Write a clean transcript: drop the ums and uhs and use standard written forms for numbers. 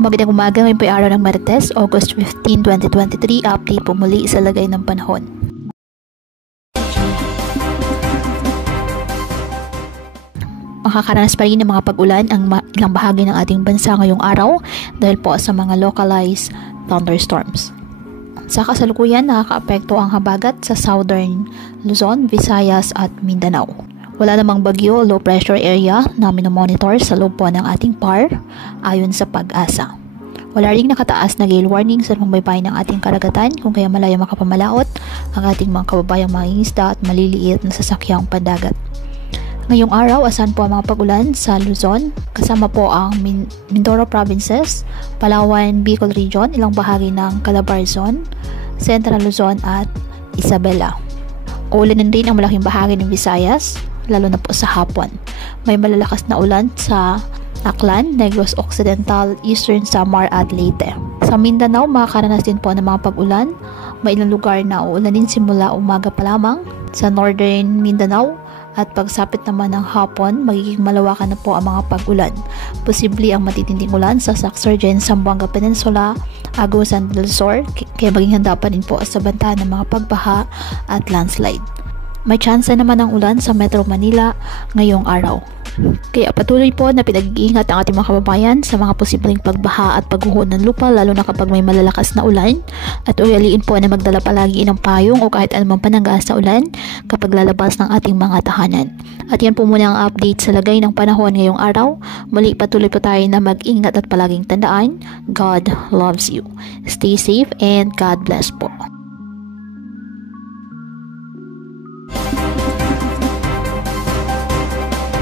Magandang umaga, ngayon po ay araw ng Martes, August 15, 2023. Update po muli sa lagay ng panahon. Makakaranas pa rin ng mga pag-ulan ang ilang bahagi ng ating bansa ngayong araw dahil po sa mga localized thunderstorms. Sa kasalukuyan, nakakaapekto ang habagat sa Southern Luzon, Visayas at Mindanao. Wala namang bagyo o low pressure area na minomonitor sa loob po ng ating PAR ayon sa Pag-asa. Wala ring nakataas na gale warning sa pambaybayin ng ating karagatan kung kaya malaya makapamalaot ang ating mga kababayang mangingisda at maliliit na sasakyang pandagat. Ngayong araw, asahan po ang mga pag-ulan sa Luzon, kasama po ang Mindoro Provinces, Palawan, Bicol Region, ilang bahagi ng Calabarzon, Central Luzon at Isabela. Uulanin rin ang malaking bahagi ng Visayas, lalo na po sa hapon. May malalakas na ulan sa Aklan, Negros Occidental, Eastern Samar at Leyte. Sa Mindanao, makakaranas din po ng mga pag-ulan. May ilang lugar na uulanin simula umaga pa lamang sa Northern Mindanao at pagsapit naman ng hapon, magiging malawakan na po ang mga pag-ulan. Posible ang matitinding ulan sa Saxargen, Zamboanga Peninsula, Agusan del Sur, kaya maging handa pa rin po sa banta ng mga pagbaha at landslide. May tsansa naman ng ulan sa Metro Manila ngayong araw. Kaya patuloy po na pinag-iingat ang ating mga kababayan sa mga posibleng pagbaha at pagguho ng lupa, lalo na kapag may malalakas na ulan, at ugaliin po na magdala palagi ng payong o kahit anumang pananggas sa ulan kapag lalabas ng ating mga tahanan. At yan po muna ang update sa lagay ng panahon ngayong araw. Muli patuloy po tayo na mag-ingat at palaging tandaan, God loves you. Stay safe and God bless po.